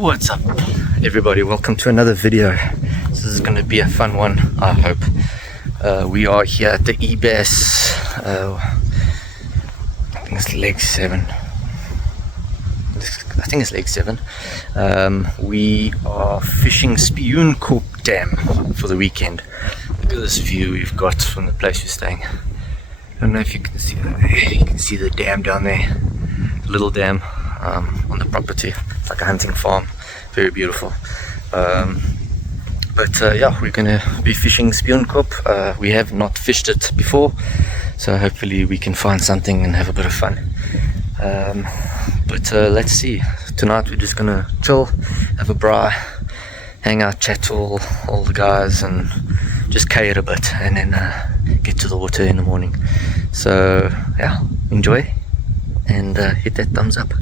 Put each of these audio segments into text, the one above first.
What's up everybody, welcome to another video. This is going to be a fun one, I hope. We are here at the Ebass, I think it's leg 7. I think it's leg 7. We are fishing Spioenkop Dam for the weekend. Look at this view we've got from the place we're staying. I don't know if you can see that. You can see the dam down there, little dam on the property. It's like a hunting farm, very beautiful. Yeah, we're gonna be fishing Spioenkop. We have not fished it before, so hopefully we can find something and have a bit of fun. Let's see. Tonight we're just gonna chill, have a braai, hang out, chat to all the guys, and just kayak a bit, and then get to the water in the morning. So yeah, enjoy and hit that thumbs up.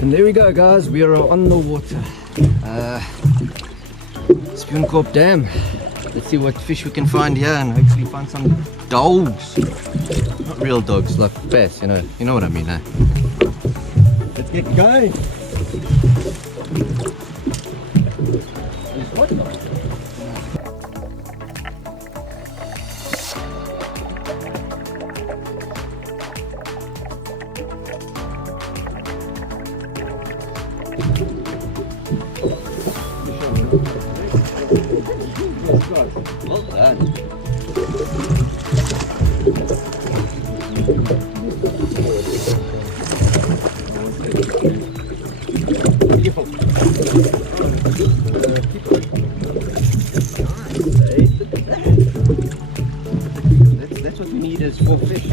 And there we go, guys, we are on the water. Spioenkop Dam. Let's see what fish we can find here and hopefully find some dogs. Not real dogs, like bass, you know what I mean, eh? Let's get going. There's what dog? Well done. That's what we need is 4 fish.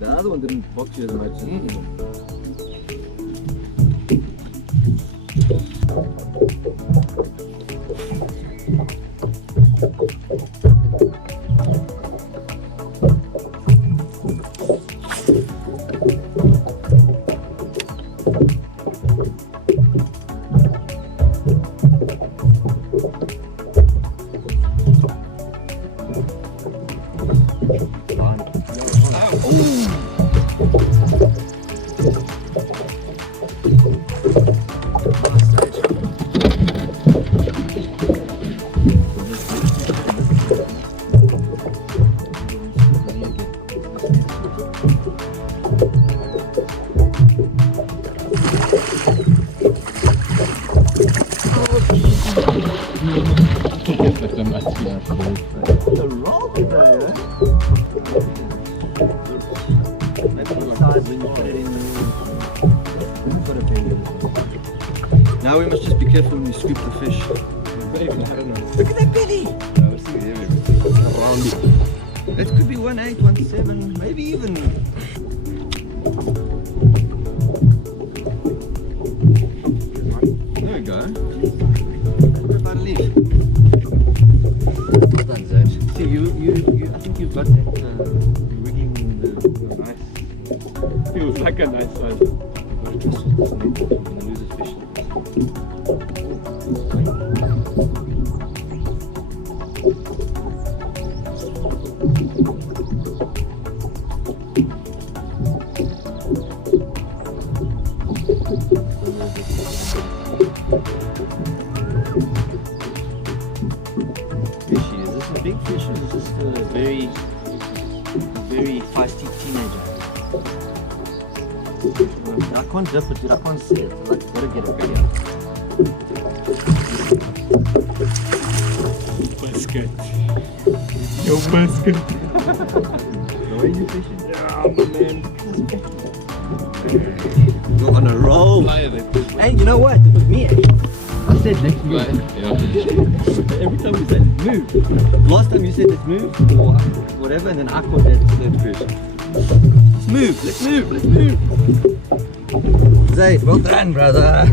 The other one didn't box you as much. Now we must just be careful when we scoop the fish. Maybe, I don't know. Look at that belly! No, it's not heavy, but it's around it. That could be 1.8, 1.7, maybe even. There we go. What about a leaf? Well done, Zed. See, you, I think you've got that rigging in the nice. Feels like a nice size. You're gonna lose a fish. Fishy. Is this a big fish or is this still a very feisty teenager? I can't dip it, dude. I can't see it. I've got to get it bigger. Basket. Your basket. The way you fishing? Yeah, man. You're on a roll. Fly there. Hey, you know what? With me, I said let's move. Yeah. Every time you said let's move. Last time you said let's move or whatever, and then I caught that third fish. Let's move, let's move, let's move. Zaid, well done, brother.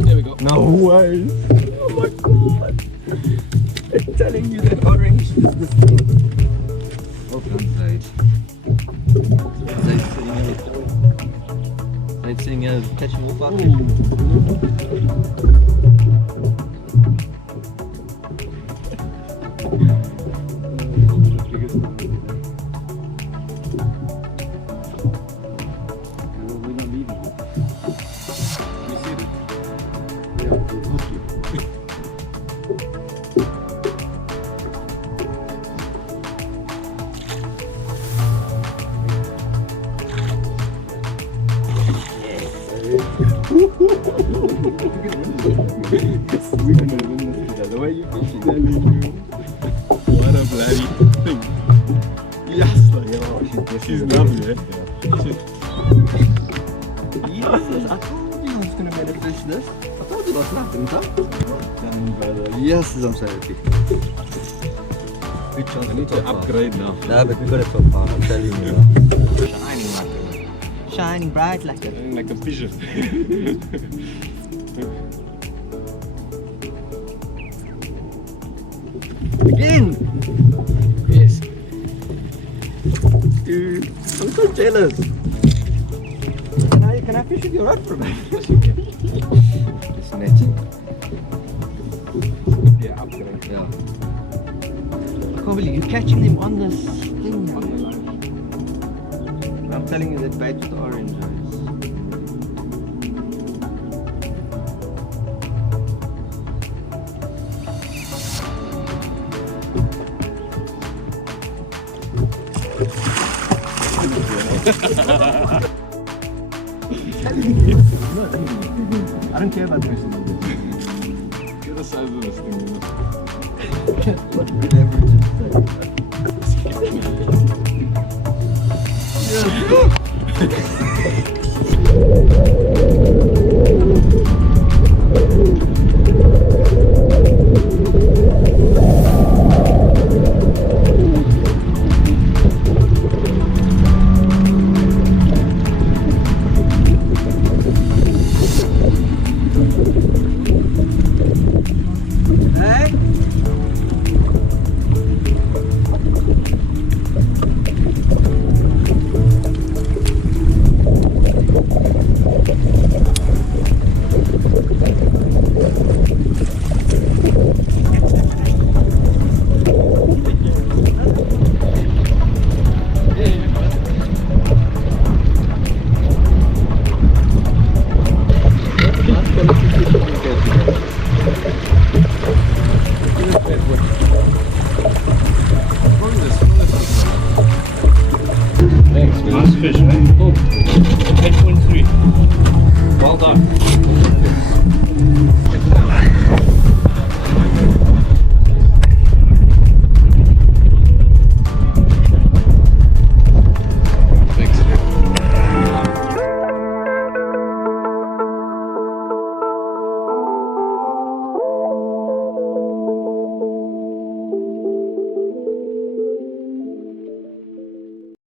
There we go. No way. Oh my god. I'm telling you that orange is the thing. Well done, Zaid. Zaid's sitting here. Zaid's sitting here catching all bucket. We're gonna win this together. The way you fishing, what a bloody thing. Yes, like, she's lovely, eh? Yes, I told you I was going to manifest this. I told you last night, didn't I? Done, brother. Yes, I'm so happy. Good chance. I need to upgrade now. No, but we got it so far, I'm telling you. Shining like it. Shining bright like it. Like a pigeon. Again! Yes. Dude, I'm so jealous. Can I fish with your rod for a minute? Yes, you can. It's netting. Yeah, upgrade. Yeah. I can't believe you're catching them on this thing. On the line. I'm telling you that bait with the orange eyes. I don't care about the rest of the video. Get the size of this thing, you know. What good average is that? Yes.